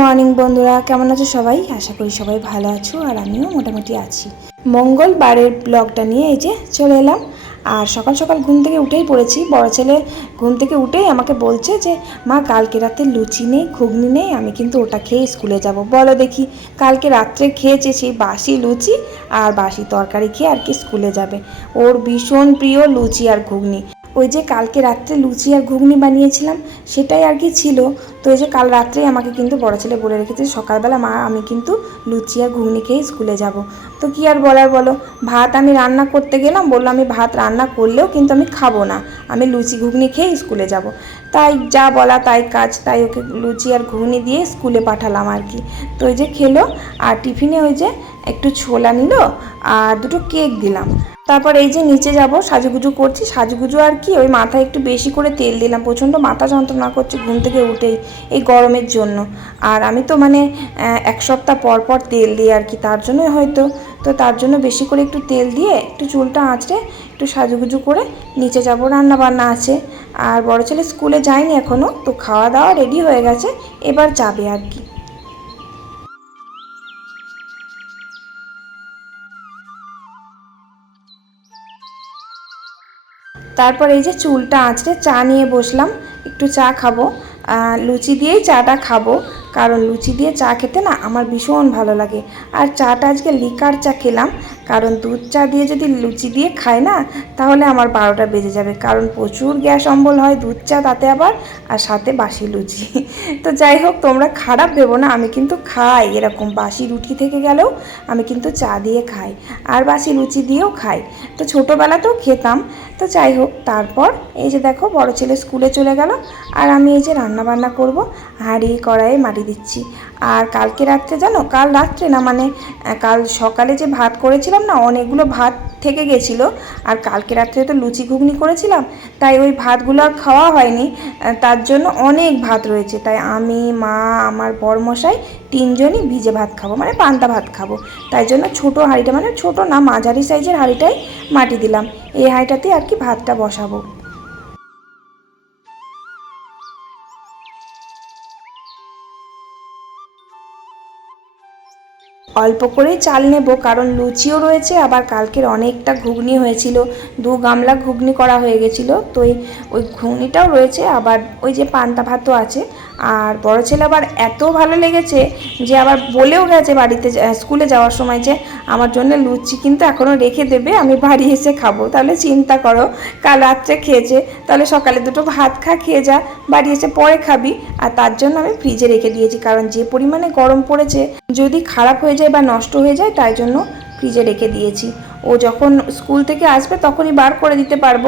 Morning বন্ধুরা, কেমন আছো সবাই? আশা করি সবাই ভালো আছো আর আমিও মোটামুটি আছি। মঙ্গলবারের ব্লগটা নিয়ে এই যে চলে এলাম। আর সকাল সকাল ঘুম থেকে উঠেই পড়েছি। বড় ছেলে ঘুম থেকে উঠেই আমাকে বলছে যে, মা, কালকে রাতে লুচি নেই, ঘুগনি নেই, আমি কিন্তু ওটা খেয়ে স্কুলে যাব। বলো দেখি, কালকে রাত্রে খেয়েছে সেই বাসি লুচি আর বাসি তরকারি খেয়ে আর কি স্কুলে যাবে? ওর ভীষণ প্রিয় লুচি আর ঘুগনি। ওই যে কালকে রাত্রে লুচি আর ঘুগনি বানিয়েছিলাম, সেটাই আর কি ছিল। তো এই যে কাল রাত্রেই আমাকে কিন্তু বড় ছেলে বলে রেখেছে সকালবেলা মা, আমি কিন্তু লুচি আর ঘুগনি খেয়ে স্কুলে যাব। তো কি আর বলার বলো? ভাত আমি রান্না করতে গেলাম, বলল আমি ভাত রান্না করলেও কিন্তু আমি খাব না। আমি লুচি ঘুগনি খেয়ে স্কুলে যাব। তাই যা বলা তাই কাজ, তাই ওকে লুচি আর ঘুগনি দিয়ে স্কুলে পাঠালাম আর কি। তো ওই যে খেলো, আর টিফিনে ওই যে একটু ছোলা নিল আর দুটো কেক দিলাম। তারপর এই যে নিচে যাব, সাজুগুজু করছি। সাজুগুজু আর কি, ওই মাথায় একটু বেশি করে তেল দিলাম। প্রচণ্ড মাথা যন্ত্রণা করছে ঘুম থেকে উঠেই এই গরমের জন্য। আর আমি তো মানে এক সপ্তাহ পর পর তেল দিই আর কি, তার জন্যই হয়তো। তো তার জন্য বেশি করে একটু তেল দিয়ে একটু চুলটা আঁচড়ে একটু সাজুগুজু করে নিচে যাব। রান্না বান্না আছে। আর বড় ছেলে স্কুলে যায়নি এখনও তো খাওয়া দাওয়া রেডি হয়ে গেছে, এবার যাবে আর কি। তারপর এই যে চুলটা আঁচড়ে চা নিয়ে বসলাম, একটু চা খাব। লুচি দিয়েই চাটা খাব। কারণ লুচি দিয়ে চা খেতে না আমার ভীষণ ভালো লাগে। আর চাটা আজকে লিকার চা খেলাম, কারণ দুধ চা দিয়ে যদি লুচি দিয়ে খাই না, তাহলে আমার বারোটা বেজে যাবে। কারণ প্রচুর গ্যাস অম্বল হয় দুধ চা, তাতে আবার, আর সাথে বাসি লুচি। তো যাই হোক, তোমরা খারাপ ভেবো না, আমি কিন্তু খাই। এরকম বাসি রুটি থেকে গেলেও আমি কিন্তু চা দিয়ে খাই, আর বাসি লুচি দিয়েও খাই। তো ছোটোবেলাতেও খেতাম। তো যাই হোক, তারপর এই যে দেখো, বড় ছেলে স্কুলে চলে গেল, আর আমি এই যে রান্না বান্না করব, হাঁড়ি কড়াইয়ে মাটি দিচ্ছি। আর কালকে রাত্রে জানো? কাল রাত্রে না মানে কাল সকালে যে ভাত করেছিলাম না, অনেকগুলো ভাত থেকে গেছিল। আর কালকে রাত্রে তো লুচি ঘুগনি করেছিলাম, তাই ওই ভাতগুলো আর খাওয়া হয়নি। তার জন্য অনেক ভাত রয়েছে। তাই আমি, মা, আমার বরমশাই তিনজনই ভিজে ভাত খাব মানে পান্তা ভাত খাব। তাই জন্য ছোটো হাঁড়িটা মানে ছোটো না, মাঝারি সাইজের হাঁড়িটাই মাটি দিলাম। এই হাঁড়িটাতে আর কি ভাতটা বসাবো। অল্প করেই চাল নেব, কারণ লুচিও রয়েছে, আবার কালকের অনেকটা ঘুগনি হয়েছিল। দু গামলা ঘুগনি করা হয়ে গেছিল, তো ওই ওই ঘুগনিটাও রয়েছে, আবার ওই যে পান্তা ভাতও আছে আর বড় ছেলে আবার এত ভালো লেগেছে যে আবার বলেও গেছে বাড়িতে স্কুলে যাওয়ার সময় যে আমার জন্য লুচি কিন্তু এখনও রেখে দেবে, আমি বাড়ি এসে খাব। তাহলে চিন্তা করো, কাল রাত্রে খেয়েছে, তাহলে সকালে দুটো ভাত খা, খেয়ে যা, বাড়ি এসে পরে খাবি। আর তার জন্য আমি ফ্রিজে রেখে দিয়েছি, কারণ যে পরিমাণে গরম পড়েছে, যদি খারাপ হয়ে যায় বা নষ্ট হয়ে যায়, তাই জন্য ফ্রিজে রেখে দিয়েছি। ও যখন স্কুল থেকে আসবে তখনই বার করে দিতে পারব।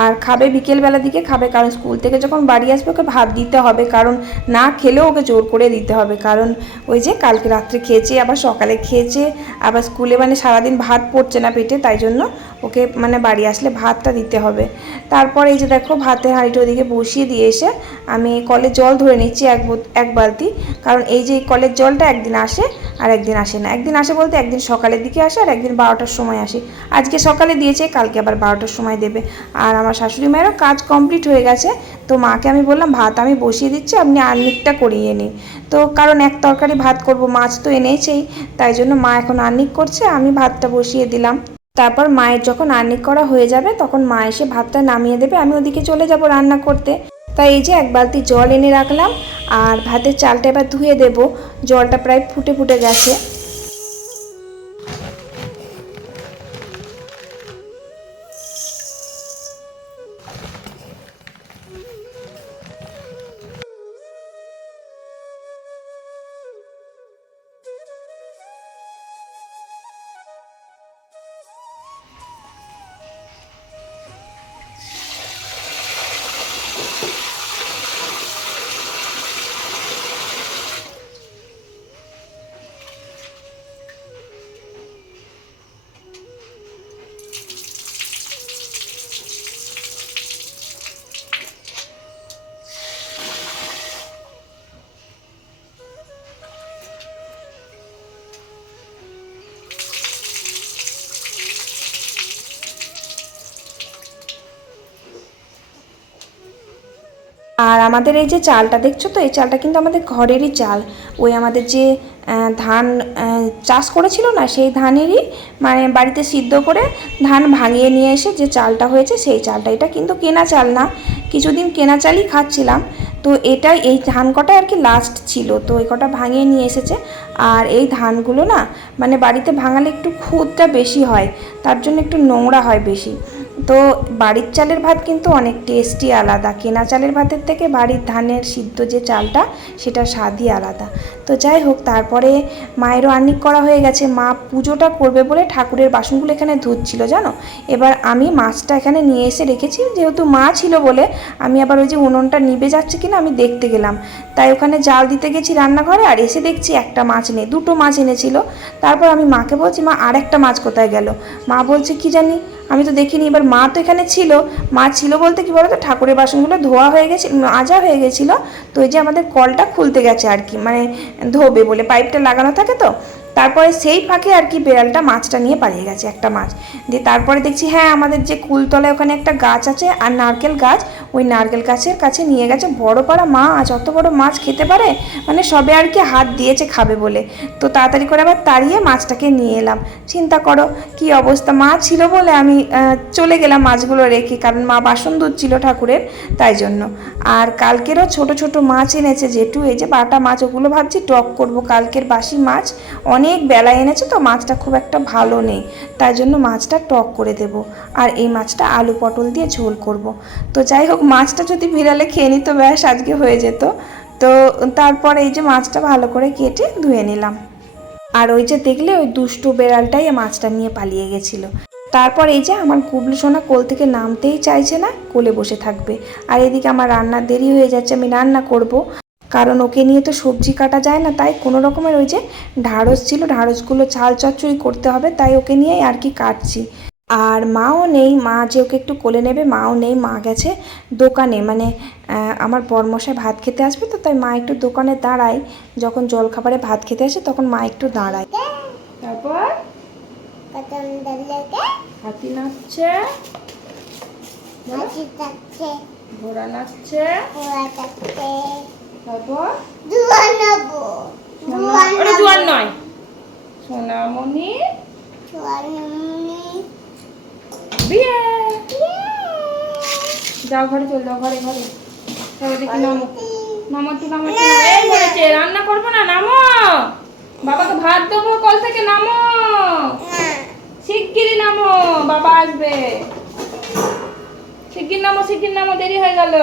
আর খাবে বিকেলবেলা দিকে, খাবে কারণ স্কুল থেকে যখন বাড়ি আসবে ওকে ভাত দিতে হবে, কারণ না খেলেও ওকে জোর করে দিতে হবে। কারণ ওই যে কালকে রাত্রে খেয়েছে, আবার সকালে খেয়েছে, আবার স্কুলে মানে সারাদিন ভাত পড়ছে না পেটে, তাই জন্য ওকে মানে বাড়ি আসলে ভাতটা দিতে হবে। তারপর এই যে দেখো ভাতের হাঁড়িটা ওদিকে বসিয়ে দিয়ে এসে আমি কলের জল ধরে নিচ্ছি এক এক বালতি। কারণ এই যে কলের জলটা একদিন আসে আর একদিন আসে না। একদিন আসে বলতে একদিন সকালের দিকে আসে আর একদিন বারোটার সময় আসে। আজকে সকালে দিয়েছে, কালকে আবার বারোটার সময় দেবে। আর আমার শাশুড়ি মায়েরও কাজ কমপ্লিট হয়ে গেছে। তো মাকে আমি বললাম, ভাত আমি বসিয়ে দিচ্ছি, আপনি আর্নিকটা করিয়ে নিন। তো কারণ এক তরকারি ভাত করব, মাছ তো এনেছেই। তাই জন্য মা এখন আর্নিক করছে, আমি ভাতটা বসিয়ে দিলাম। তারপর মায়ের যখন আর্নিক করা হয়ে যাবে, তখন মা এসে ভাতটা নামিয়ে দেবে, আমি ওদিকে চলে যাব রান্না করতে। তাই এই যে এক বালতি জল এনে রাখলাম, আর ভাতের চালটা এবার ধুয়ে দেব। জলটা প্রায় ফুটে ফুটে গেছে। আর আমাদের এই যে চালটা, দেখছ তো? এই চালটা কিন্তু আমাদের ঘরেরই চাল। ওই আমাদের যে ধান চাষ করেছিল না, সেই ধানেরই মানে বাড়িতে সিদ্ধ করে ধান ভাঙিয়ে নিয়ে এসে যে চালটা হয়েছে, সেই চালটা। এটা কিন্তু কেনা চাল না। কিছুদিন কেনা চালই খাচ্ছিলাম। তো এটাই, এই ধান কটা আর কি লাস্ট ছিল। তো এই কটা ভাঙিয়ে নিয়ে এসেছে। আর এই ধানগুলো না মানে বাড়িতে ভাঙালে একটু খুদটা বেশি হয়। তার জন্য একটু নোংরা হয় বেশি। তো বাড়ির চালের ভাত কিন্তু অনেক টেস্টি আলাদা। কেনা চালের ভাতের থেকে বাড়ির ধানের সিদ্ধ যে চালটা, সেটা স্বাদই আলাদা। তো যাই হোক, তারপরে মায়েরও আর্নিক করা হয়ে গেছে। মা পুজোটা করবে বলে ঠাকুরের বাসনগুলো এখানে ধুচ্ছিল, জানো? এবার আমি মাছটা এখানে নিয়ে এসে রেখেছি। যেহেতু মা ছিল বলে, আমি আবার ওই যে উনুনটা নিভে যাচ্ছে কিনা আমি দেখতে গেলাম। তাই ওখানে জাল দিতে গেছি রান্নাঘরে আর এসে দেখছি একটা মাছ নেই, দুটো মাছ এনেছিল। তারপর আমি মাকে বলছি, মা আর একটা মাছ কোথায় গেল? মা বলছে, কি জানি? আমি তো দেখিনি, এবার মা তো এখানে ছিল। মা ছিল বলতে কি বলতো? ঠাকুরের বাসনগুলো ধোয়া হয়ে গেছে আজা হয়ে গেছিল। তো এই যে আমাদের কলটা খুলতে গেছে আর কি মানে ধোবে বলে, পাইপটা লাগানো থাকে তো? তারপরে সেই ফাঁকে আর কি বেড়ালটা মাছটা নিয়ে পালিয়ে গেছে একটা মাছ। দিয়ে তারপরে দেখছি হ্যাঁ আমাদের যে কুলতলায় ওখানে একটা গাছ আছে আর নারকেল গাছ, ওই নারকেল গাছের কাছে নিয়ে গেছে। বড় পাড়া মাছ, অত বড় মাছ খেতে পারে? মানে সবে আর কি হাত দিয়েছে খাবে বলে। তো তাড়াতাড়ি করে আবার তাড়িয়ে মাছটাকে নিয়ে এলাম। চিন্তা করো, কি অবস্থা? মা ছিল বলে আমি চলে গেলাম মাছগুলো রেখে, কারণ মা বাসন দুধ ছিল ঠাকুরের, তাই জন্য। আর কালকেরও ছোট ছোট মাছ এনেছে যেটু, এই যে বাটা মাছ, ওগুলো ভাবছি টক করব। কালকের বাসি মাছ, অনেক বেলা এনেছে তো মাছটা খুব একটা ভালো নেই। তাই জন্য মাছটা টক করে দেব। আর এই মাছটা আলু পটল দিয়ে ঝোল করব। তো যাই হোক, মাছটা যদি বিড়ালে খেয়ে নিত, ব্যাস আজকে হয়ে যেত। তো তারপর এই যে মাছটা ভালো করে কেটে ধুয়ে নিলাম। আর ওই যে দেখলে, ওই দুষ্টু বেড়ালটাই মাছটা নিয়ে পালিয়ে গেছিল। তারপর এই যে আমার গুবলু সোনা কোল থেকে নামতেই চাইছে না, কোলে বসে থাকবে। আর এদিকে আমার রান্নার দেরি হয়ে যাচ্ছে, আমি রান্না করব। কারণ ওকে নিয়ে তো সবজি কাটা যায় না তাই কোনো রকমের ওই যে ঢাড়স ছিল ঢাড়সগুলো ছাল চচ্চড়ি করতে হবে তাই ওকে নিয়েই আর কি কাটছি। আর মাও নেই মা যে ওকে একটু কোলে নেবে মাও নেই মা গেছে দোকানে। মানে আমার বরমশাই ভাত খেতে আসবে তো তাই মা একটু দোকানে দাঁড়ায়। যখন জলখাবারে ভাত খেতে আসে তখন মা একটু দাঁড়ায়। তারপর? হাতি নাচছে। ঘোড়া নাচছে। তারপর? দুয়া নেব ওটা জোয়ার নয়। সোনামণি। বিয়ে। যাও ঘরে চল যাও ঘরে ঘরে। দেখি নামো নামো একটু নামো এই মরেছে রান্না করব না নামো। বাবাকে ভাত দেবো কল থেকে নামো। শিগগিরই নামো বাবা আসবে। শিগগির নামো শিগগির নামো দেরি হয়ে গেল।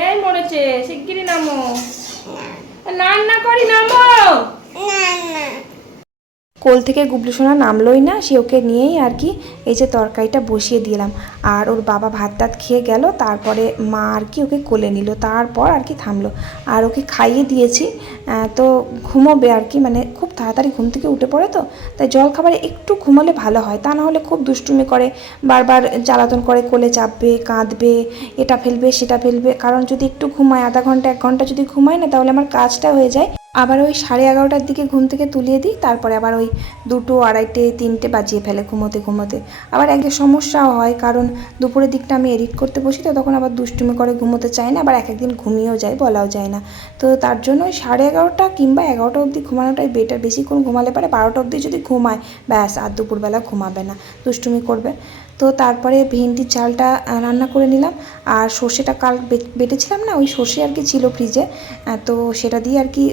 এই মরেছে শিগগিরই নামো। রান্না করি নামো। কোল থেকে গুবলু সোনা নামলোই না, সে ওকে নিয়েই আর কি এই যে তরকারিটা বসিয়ে দিলাম। আর ওর বাবা ভাত টাত খেয়ে গেল, তারপরে মা আর কি ওকে কোলে নিল, তারপর আর কি থামলো। আর ওকে খাইয়ে দিয়েছি তো ঘুমোবে আর কি মানে খুব তাড়াতাড়ি ঘুম থেকে উঠে পড়ে তো, তাই জল খাবারে একটু ঘুমালে ভালো হয়, তা না হলে খুব দুষ্টুমি করে, বারবার জ্বালাতন করে, কোলে চাপবে, কাঁদবে, এটা ফেলবে, সেটা ফেলবে, কারণ যদি একটু ঘুমায়, আধা ঘণ্টা, এক ঘণ্টা যদি ঘুমায় না, তাহলে আমার কাজটা হয়ে যায়। আবার ওই সাড়ে এগারোটার দিকে ঘুম থেকে তুলিয়ে দিই, তারপরে আবার ওই দুটো, আড়াইটে, তিনটে বাজিয়ে ফেলে ঘুমোতে ঘুমোতে। আবার একদিন সমস্যাও হয়, কারণ দুপুরের দিকটা আমি এডিট করতে বসি তো তখন আবার দুষ্টুমি করে ঘুমোতে চায় না, আবার এক একদিন ঘুমিয়েও যায় বলাও যায় না। তো তার জন্য ওই সাড়ে এগারোটা কিংবা এগারোটা অবধি ঘুমানোটাই বেটার বেশিক্ষণ ঘুমালে পারে বারোটা অবধি যদি ঘুমায়, ব্যাস আর দুপুরবেলা ঘুমাবে না, দুষ্টুমি করবে। তো তারপরে ভেন্ডির চালটা রান্না করে নিলাম, আর সর্ষেটা কাল বেটেছিলাম না, ওই সর্ষে আর কি ছিল ফ্রিজে তো সেটা দিয়ে আর কি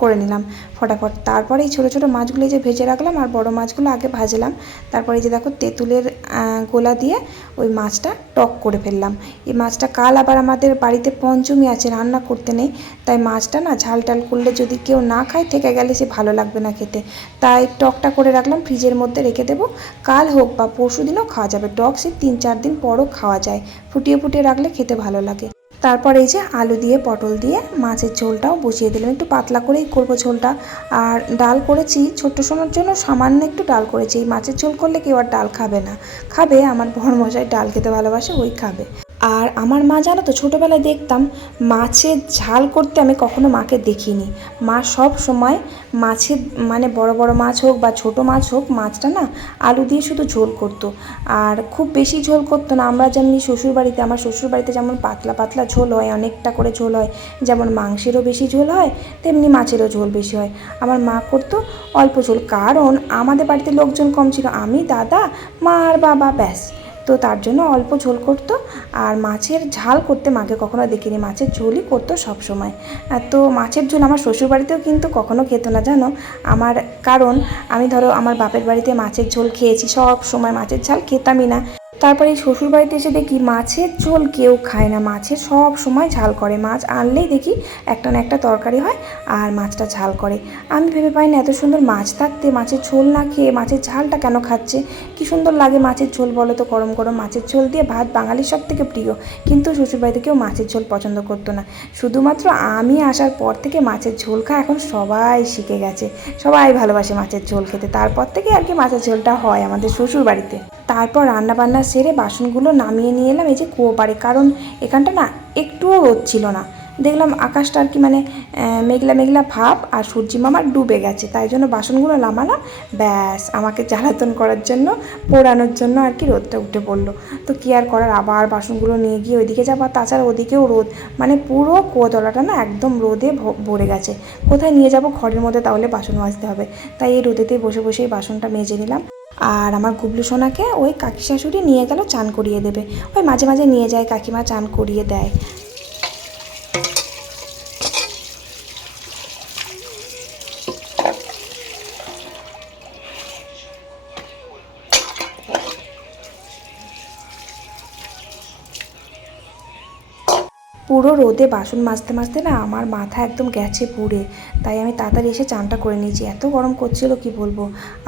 করে নিলাম ফটাফট। তারপরে এই ছোটো ছোটো মাছগুলো যে ভেজে রাখলাম আর বড় মাছগুলো আগে ভাজলাম। তারপরে যে দেখো তেঁতুলের গোলা দিয়ে ওই মাছটা টক করে ফেললাম। এই মাছটা কাল আবার আমাদের বাড়িতে পঞ্চমী আছে, রান্না করতে নেই। তাই মাছটা না ঝাল টাল করলে যদি কেউ না খায়, থেকে গেলে সে ভালো লাগবে না খেতে। তাই টকটা করে রাখলাম, ফ্রিজের মধ্যে রেখে দেবো। কাল হোক বা পরশু দিনও খাওয়া যাবে। টক সে তিন চার দিন পরও খাওয়া যায়। ফুটিয়ে ফুটিয়ে রাখলে খেতে ভালো লাগে। তারপর এই যে আলু দিয়ে, পটল দিয়ে মাছের ঝোলটাও বসিয়ে দিলাম। একটু পাতলা করেই করব ঝোলটা। আর ডাল করেছি ছোট্ট সোনার জন্য, সামান্য একটু ডাল করেছি। এই মাছের ঝোল করলে কেউ আর ডাল খাবে না। খাবে, আমার ভরমশাই মশাই ডাল খেতে ভালোবাসে, ওই খাবে। আর আমার মা জানো তো, ছোটোবেলায় দেখতাম মাছের ঝাল করতে আমি কখনো মাকে দেখিনি। মা সব সময় মাছের মানে বড় বড় মাছ হোক বা ছোট মাছ হোক, মাছটা না আলু দিয়ে শুধু ঝোল করতো। আর খুব বেশি ঝোল করতো না, আমরা যেমনি শ্বশুরবাড়িতে, আমার শ্বশুরবাড়িতে যেমন পাতলা পাতলা ঝোল হয়, অনেকটা করে ঝোল হয়, যেমন মাংসেরও বেশি ঝোল হয়, তেমনি মাছেরও ঝোল বেশি হয়। আমার মা করতো অল্প ঝোল, কারণ আমাদের বাড়িতে লোকজন কম ছিল, আমি দাদা, মা আর বাবা, ব্যাস। তো তার জন্য অল্প ঝোল করতো আর মাছের ঝাল করতে মাকে কখনো দেখিনি। মাছের ঝোলই করতো সবসময়। তো মাছের ঝোল আমার শ্বশুরবাড়িতেও কিন্তু কখনো খেত না, জানো? আমার কারণ, আমি ধরো আমার বাপের বাড়িতে মাছের ঝোল খেয়েছি সব সময় মাছের ঝাল খেতামই না। তারপরে এই শ্বশুরবাড়িতে এসে দেখি মাছের ঝোল কেউ খায় না। মাছের সব সময় ঝাল করে। মাছ আনলেই দেখি একটা না একটা তরকারি হয় আর মাছটা ঝাল করে। আমি ভেবে পাই না, এত সুন্দর মাছ থাকতে, মাছের ঝোল না খেয়ে মাছের ঝালটা কেন খাচ্ছে? কি সুন্দর লাগে মাছের ঝোল বলো তো, গরম গরম মাছের ঝোল দিয়ে ভাত বাঙালির সব থেকে প্রিয়। কিন্তু শ্বশুরবাড়িতে কেউ মাছের ঝোল পছন্দ করতো না। শুধুমাত্র আমি আসার পর থেকে মাছের ঝোল খাওয়া এখন সবাই শিখে গেছে। সবাই ভালোবাসে মাছের ঝোল খেতে। তারপর থেকে আর কি মাছের ঝোলটা হয় আমাদের শ্বশুর বাড়িতে তারপর রান্না বান্না সেরে বাসনগুলো নামিয়ে নিয়ে এলাম, এই যে কুয়ো পাড়ে। কারণ এখানটা না একটুও রোদ ছিল না। দেখলাম আকাশটা আর কি মানে মেঘলা মেঘলা ভাব আর সূর্যি মামা ডুবে গেছে। তাই জন্য বাসনগুলো নামালাম। ব্যাস, আমাকে জ্বালাতন করার জন্য, পোড়ানোর জন্য আর কি রোদটা উঠে পড়ল। তো কি আর করার, আবার বাসনগুলো নিয়ে গিয়ে ওইদিকে যাব। আর তাছাড়া ওদিকেও রোদ। মানে পুরো কুয়োতলাটা না একদম রোদে ভরে গেছে। কোথায় নিয়ে যাব ঘরের মধ্যে তাহলে বাসন মাজতে হবে। তাই এই রোদেতেই বসে বসেই বাসনটা মেজে নিলাম। আর আমার গুবলু সোনাকে ওই কাকি শাশুড়ি নিয়ে গেল, চান করিয়ে দেবে। ওই মাঝে মাঝে নিয়ে যায়, কাকিমা চান করিয়ে দেয়। পুরো রোদে বাসন মাজতে মাজতে না আমার মাথা একদম গেছে পুড়ে। তাই আমি তাড়াতাড়ি এসে চানটা করে নিয়েছি। এত গরম করছিল, কি বলব?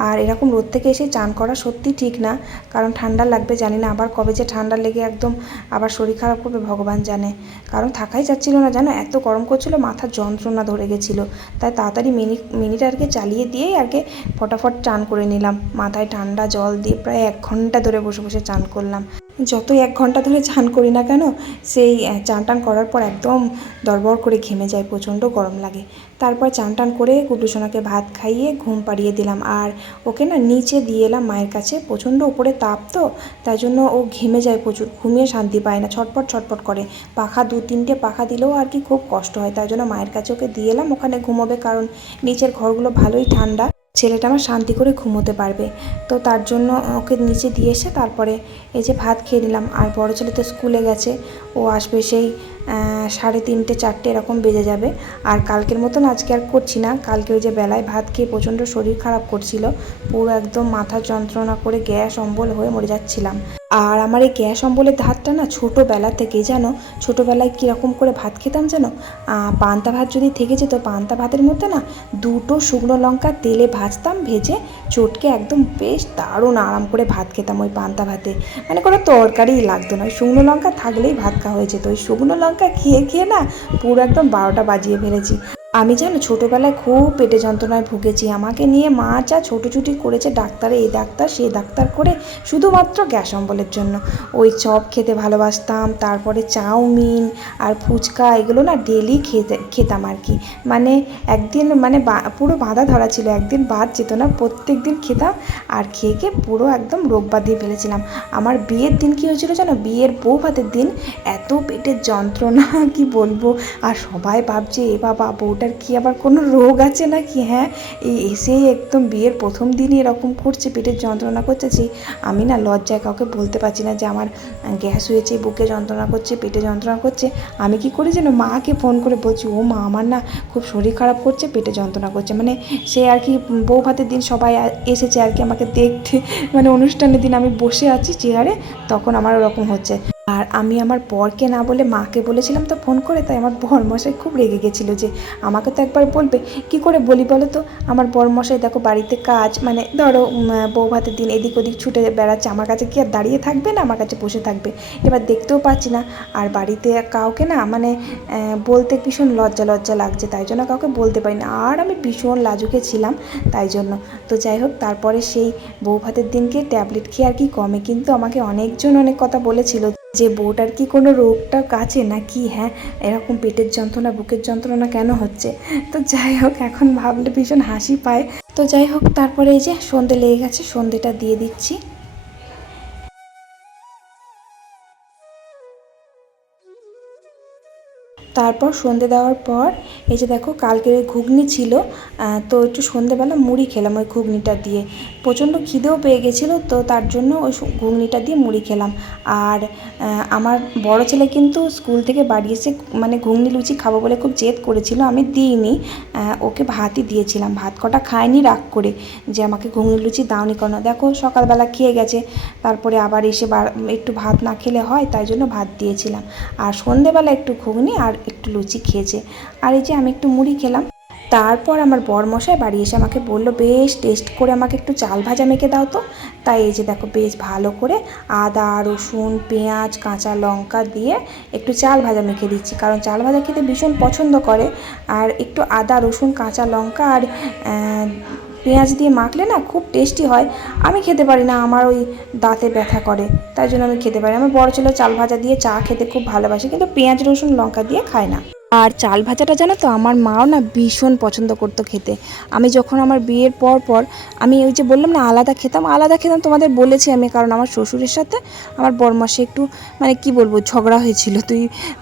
আর এরকম রোদ থেকে এসে চান করা সত্যি ঠিক না। কারণ ঠান্ডা লাগবে, জানি না আবার কবে যে ঠান্ডা লেগে একদম আবার শরীর খারাপ করবে, ভগবান জানে। কারণ থাকাই যাচ্ছিল না, জানো? এত গরম করছিল, মাথার যন্ত্রণা ধরে গেছিল। তাই তাড়াতাড়ি মিনি মিনিটারকে চালিয়ে দিয়েই আগে ফটাফট চান করে নিলাম। মাথায় ঠান্ডা জল দিয়ে প্রায় এক ঘণ্টা ধরে বসে বসে চান করলাম। যতই এক ঘণ্টা ধরে চান করি না কেন, সেই চান টান করার পর একদম দরবর করে ঘেমে যায়, প্রচণ্ড গরম লাগে। তারপর চান টান করে গুড্ডু সোনাকে ভাত খাইয়ে ঘুম পাড়িয়ে দিলাম। আর ওকে না নিচে দিয়ে এলাম মায়ের কাছে, প্রচণ্ড উপরে তাপ তো, তাই জন্য ও ঘেমে যায় প্রচুর, ঘুমিয়ে শান্তি পায় না, ছটপট ছটপট করে। পাখা দু তিনটে পাখা দিলেও আর কি খুব কষ্ট হয়, তাই জন্য মায়ের কাছে ওকে দিয়ে এলাম, ওখানে ঘুমোবে, কারণ নিচের ঘরগুলো ভালোই ঠান্ডা। ছেলেটা আমার শান্তি করে ঘুমোতে পারবে। তো তার জন্য ওকে নিচে দিয়ে এসে তারপরে এই যে ভাত খেয়ে নিলাম। আর বড় ছেলে তো স্কুলে গেছে, ও আসবে সেই সাড়ে তিনটে, চারটে এরকম বেজে যাবে। আর কালকের মতন আজকে আর করছি না। কালকে ওই যে বেলায় ভাত খেয়ে প্রচণ্ড শরীর খারাপ করছিল। পুরো একদম মাথা যন্ত্রণা করে গ্যাস অম্বল হয়ে মরে যাচ্ছিলাম। আর আমার এই গ্যাস অম্বলের ধাতটা না ছোটোবেলা থেকে জানো, ছোটোবেলায় কীরকম করে ভাত খেতাম জানো? পান্তা ভাত যদি থেকে যেত, পান্তা ভাতের মধ্যে না দুটো শুকনো লঙ্কা তেলে ভাজতাম, ভেজে চটকে একদম বেশ দারুণ আরাম করে ভাত খেতাম ওই পান্তা ভাতে। মানে কোনো তরকারিই লাগতো না। ওই শুকনো লঙ্কা থাকলেই ভাত খাওয়া হয়ে যেত। ওই শুকনো লঙ্কা খেয়ে খেয়ে না পুরো একদম বারোটা বাজিয়ে ফেলেছি। আমি জানো ছোটোবেলায় খুব পেটে যন্ত্রণায় ভুগেছি। আমাকে নিয়ে মা যা ছোটোছুটি করেছে, ডাক্তারে এই ডাক্তার সেই ডাক্তার করে শুধুমাত্র গ্যাস অম্বলের জন্য। ওই চপ খেতে ভালোবাসতাম, তারপরে চাউমিন আর ফুচকা, এগুলো না ডেলি খেতে, খেতাম আর কি মানে একদিন মানে পুরো বাঁধা ধরা ছিল, একদিন বাদ যেত না প্রত্যেক দিন খেতাম আর খেয়ে খেয়ে পুরো একদম রোগ বাঁধিয়ে ফেলেছিলাম। আমার বিয়ের দিন কী হয়েছিল জানো বিয়ের বউ ভাতের দিন এত পেটের যন্ত্রণা, কি বলব? আর সবাই ভাবছে, এ বাবা বউটার কি আবার কোনো রোগ আছে নাকি? হ্যাঁ এই এসেই একদম বিয়ের প্রথম দিনই এরকম করছে, পেটের যন্ত্রণা করছে। যে আমি না লজ্জায় কাউকে বলতে পারছি না যে আমার গ্যাস হয়েছে, বুকে যন্ত্রণা করছে, পেটে যন্ত্রণা করছে। আমি কি করি যেন মাকে ফোন করে বলছি, ও মা, আমার না খুব শরীর খারাপ করছে, পেটে যন্ত্রণা করছে। মানে সে আর কি বউ ভাতের দিন সবাই এসেছে আর কি আমাকে দেখতে। মানে অনুষ্ঠানের দিন আমি বসে আছি চেয়ারে, তখন আমার ওরকম হচ্ছে। আর আমি আমার বরকে না বলে মাকে বলেছিলাম তো ফোন করে, তাই আমার বরমশাই খুব রেগে গেছিল যে আমাকে তো একবার বলবে। কি করে বলি বলো তো? আমার বরমশাই দেখো বাড়িতে কাজ মানে ধরো বউ ভাতের দিন এদিক ওদিক ছুটে বেড়াচ্ছে, আমার কাছে কি আর দাঁড়িয়ে থাকবে না? আমার কাছে বসে থাকবে। এবার দেখতেও পাচ্ছি না। আর বাড়িতে কাউকে না মানে বলতে ভীষণ লজ্জা লজ্জা লাগছে, তাই জন্য কাউকে বলতে পারি না। আর আমি ভীষণ লাজুকে ছিলাম, তাই জন্য। তো যাই হোক, তারপরে সেই বউ ভাতের দিনকে ট্যাবলেট খেয়ে আর কি কমে, কিন্তু আমাকে অনেকজন অনেক কথা বলেছিল। যে বউটার কি কোনো রোগটা কাছে না কি হ্যাঁ এরকম পেটের যন্ত্রণা, বুকের যন্ত্রণা কেন হচ্ছে? তো যাই হোক, এখন ভাবলে ভীষণ হাসি পায়। তো যাই হোক, তারপরে এই যে সন্ধে লেগে গেছে, সন্ধেটা দিয়ে দিচ্ছি। তারপর সন্ধে দেওয়ার পর, এই যে দেখো কালকের ঘুগনি ছিল তো একটু সন্ধেবেলা মুড়ি খেলাম ওই ঘুগনিটা দিয়ে। প্রচণ্ড খিদেও পেয়ে গেছিল, তো তার জন্য ওই ঘুগনিটা দিয়ে মুড়ি খেলাম। আর আমার বড় ছেলে কিন্তু স্কুল থেকে বাড়ি এসে মানে ঘুগনি লুচি খাব বলে খুব জেদ করেছিল, আমি দিইনি। ওকে ভাতই দিয়েছিলাম, ভাত কটা খায়নি রাগ করে যে আমাকে ঘুগনি লুচি দাওনি কেন? দেখো সকালবেলা খেয়ে গেছে, তারপরে আবার এসে একটু ভাত না খেলে হয়, তাই জন্য ভাত দিয়েছিলাম। আর সন্ধেবেলা একটু ঘুগনি আর একটু লুচি খেয়েছে। আর এই যে আমি একটু মুড়ি খেলাম, তারপর আমার বরমশাই বাড়ি এসে আমাকে বলল, বেশ টেস্ট করে আমাকে একটু চাল ভাজা মেখে দাও তো। তাই এই যে দেখো, বেশ ভালো করে আদা, রসুন, পেঁয়াজ, কাঁচা লঙ্কা দিয়ে একটু চাল ভাজা মেখে দিচ্ছি। কারণ চাল ভাজা খেতে ভীষণ পছন্দ করে। আর একটু আদা, রসুন, কাঁচা লঙ্কা আর পেঁয়াজ দিয়ে মাখলে না খুব টেস্টি হয়। আমি খেতে পারি না, আমার ওই দাঁতে ব্যথা করে। তাই জন্য আমি খেতে পারি আমি বড় ছেলে চাল ভাজা দিয়ে চা খেতে খুব ভালোবাসি, কিন্তু পেঁয়াজ, রসুন, লঙ্কা দিয়ে খায় না। আর চাল ভাজাটা জানো তো, আমার মাও না ভীষণ পছন্দ করতো খেতে। আমি যখন আমার বিয়ের পর পর আমি ওই যে বললাম না, আলাদা খেতাম আলাদা খেতাম তোমাদের বলেছি আমি, কারণ আমার শ্বশুরের সাথে আমার বরমাসে একটু মানে কি বলব, ঝগড়া হয়েছিল। তুই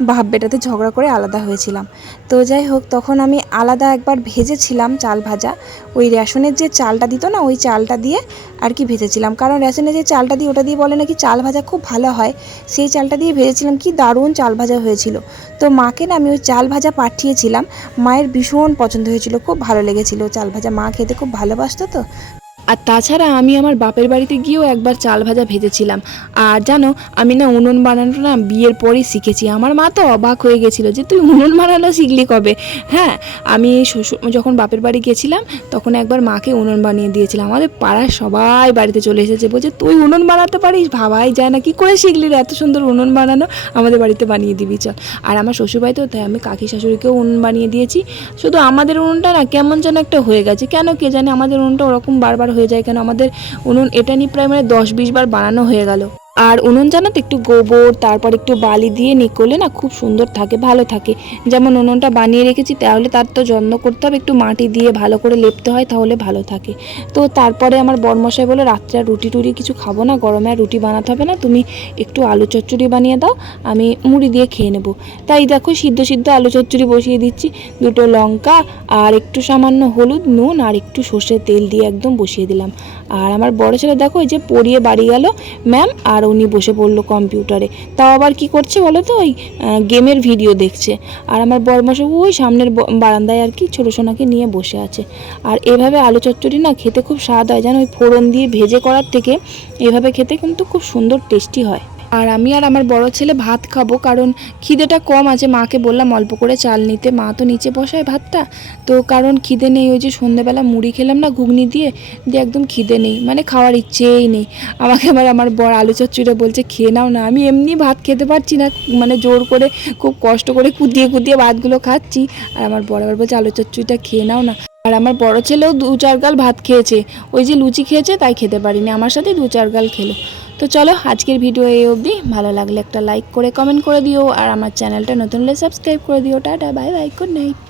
বাপ বেটাতে ঝগড়া করে আলাদা হয়েছিলাম। তো যাই হোক, তখন আমি আলাদা একবার ভেজেছিলাম চাল ভাজা। ওই রেশনের যে চালটা দিত না, ওই চালটা দিয়ে আর কি ভেজেছিলাম। কারণ রেশনের যে চালটা দিয়ে, ওটা দিয়ে বলে নাকি চাল ভাজা খুব ভালো হয়। সেই চালটা দিয়ে ভেজেছিলাম, কি দারুণ চাল ভাজা হয়েছিল। তো মাকে না আমি ওই চাল ভাজা পাঠিয়েছিলাম, মায়ের ভীষণ পছন্দ হয়েছিল, খুব ভালো লেগেছিল। চাল ভাজা মা খেতে খুব ভালোবাসত তো। আর তাছাড়া আমি আমার বাপের বাড়িতে গিয়েও একবার চাল ভাজা ভেজেছিলাম। আর জানো, আমি না উনুন বানানো না বিয়ের পরই শিখেছি। আমার মা তো অবাক হয়ে গেছিল যে, তুই উনুন বানানো শিখলি কবে? হ্যাঁ আমি শ্বশুর, যখন বাপের বাড়ি গেছিলাম, তখন একবার মাকে উনুন বানিয়ে দিয়েছিলাম। আমাদের পাড়ার সবাই বাড়িতে চলে এসেছে। বলছে, তুই উনুন বানাতে পারিস? ভাবাই যায় না। কি করে শিখলি রে? এত সুন্দর উনুন বানানো। আমাদের বাড়িতে বানিয়ে দিবি, চল। আর আমার শ্বশুরবাড়িতেও তাই আমি কাকি শাশুড়িকেও উনুন বানিয়ে দিয়েছি। শুধু আমাদের উনুনটা না, কেমন যেন একটা হয়ে গেছে। কেন কে জানে আমাদের উনুনটা ওরকম বারবার হয়ে যায় কেন? আমাদের উনুন এটা নিয়ে প্রায় মানে দশ বিশ বার বানানো হয়ে গেল। আর উনুন জানো তো একটু গোবর, তারপর একটু বালি দিয়ে নিকলে না খুব সুন্দর থাকে, ভালো থাকে। যেমন উনুনটা বানিয়ে রেখেছি, তাহলে তার তো যত্ন করতে হবে, একটু মাটি দিয়ে ভালো করে লেপতে হয়, তাহলে ভালো থাকে। তো তারপরে আমার বরমশাই বলে রাত্রে আর রুটি টুটি কিছু খাব না, গরমে আর রুটি বানাতে হবে না, তুমি একটু আলু চচ্চড়ি বানিয়ে দাও, আমি মুড়ি দিয়ে খেয়ে নেব। তাই দেখো, সিদ্ধ সিদ্ধ আলু চচ্চড়ি বসিয়ে দিচ্ছি, দুটো লঙ্কা আর একটু সামান্য হলুদ নুন আর একটু সর্ষের তেল দিয়ে একদম বসিয়ে দিলাম। আর আমার বড় ছেলে দেখো এই যে পড়িয়ে বাড়ি গেল, ম্যাম, আর উনি বসে পড়ল কম্পিউটারে। তাও আবার কি করছে বলো তো? ওই গেমের ভিডিও দেখছে। আর আমার বরমাসে ওই সামনের বারান্দায় আর কি ছোটো সোনাকে নিয়ে বসে আছে। আর এভাবে আলু চচ্চড়ি না খেতে খুব স্বাদ হয়। যেন ওই ফোড়ন দিয়ে ভেজে করার থেকে এভাবে খেতে কিন্তু খুব সুন্দর টেস্টি হয়। আর আমি আর আমার বড় ছেলে ভাত খাব, কারণ খিদেটা কম আছে। মাকে বললাম অল্প করে চাল নিতে। মা তো নিচে বসায় ভাতটা। তো কারণ খিদে নেই, ওই যে সন্ধ্যেবেলা মুড়ি খেলাম না ঘুগনি দিয়ে দিয়ে একদম খিদে নেই। মানে খাওয়ার ইচ্ছেই নেই। আমাকে আবার আমার বড় আলু চচ্চড়িটা বলছে, খেয়ে নাও না। আমি এমনি ভাত খেতে পারছি না মানে জোর করে, খুব কষ্ট করে কুদিয়ে কুদিয়ে ভাতগুলো খাচ্ছি। আর আমার বড় আবার বলছে, আলু চচ্চড়িটা খেয়ে নাও না। আর আমার বড় ছেলেও দু চার গাল ভাত খেয়েছে। ওই যে লুচি খেয়েছে, তাই খেতে পারিনি। আমার সাথে দু চার গাল খেলো। তো চলো, আজকের ভিডিও এই অবধি। ভালো লাগলে একটা লাইক করে, কমেন্ট করে দিও। আর আমার চ্যানেলটা নতুন হলে সাবস্ক্রাইব করে দিও। Tata, bye bye, good night.